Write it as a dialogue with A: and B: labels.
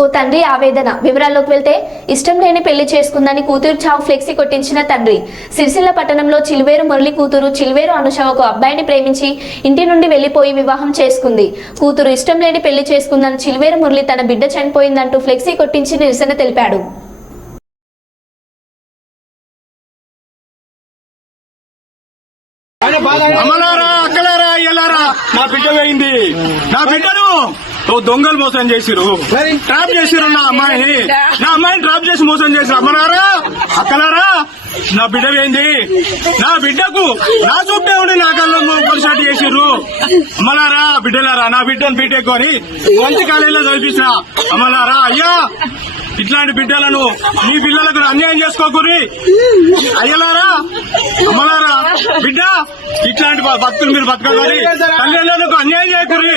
A: ఓ తండ్రి ఆవేదన. వివరాల్లోకి వెళ్తే ఇష్టం లేని పెళ్ళి చేసుకుందని కూతురు చావు ఫ్లెక్సీ కొట్టించిన తండ్రి. సిరిసిల్ల పట్టణంలో చిలువేరు మురళి కూతురు చిలువేరు అనుష ఒక అబ్బాయిని ప్రేమించి ఇంటి నుండి వెళ్ళిపోయి వివాహం చేసుకుంది. కూతురు ఇష్టం లేని పెళ్ళి చేసుకుందని చిలువేరు మురళి తన బిడ్డ చనిపోయిందంటూ ఫ్లెక్సీ కొట్టించి నిరసన తెలిపాడు.
B: అమలారా! నా బిడ్డ పోయింది నా బిడ్డను ఓ దొంగలు మోసం చేసిరు ట్రాప్ చేసిరు నా అమ్మాయిని. నా అమ్మాయిని ట్రాప్ చేసి మోసం చేసిరు అమ్మలారా అక్కలారా? నా బిడ్డ పోయింది నా బిడ్డకు నా చూపే ఉండి నా కళ్ళ పొలిసాటి చేసిర్రు. అమ్మలారా బిడ్డలారా నా బిడ్డను బీటెక్ అని మంచి కాలేజీలో చదివించిన అమ్మలారా అయ్యా ఇట్లాంటి బిడ్డలను మీ పిల్లలకు అన్యాయం చేసుకోకూరి అయ్యలారా ఇట్లాంటి బతుకులు. మీరు బతకగలి తల్లిదండ్రులకు అన్యాయం చేయకూరి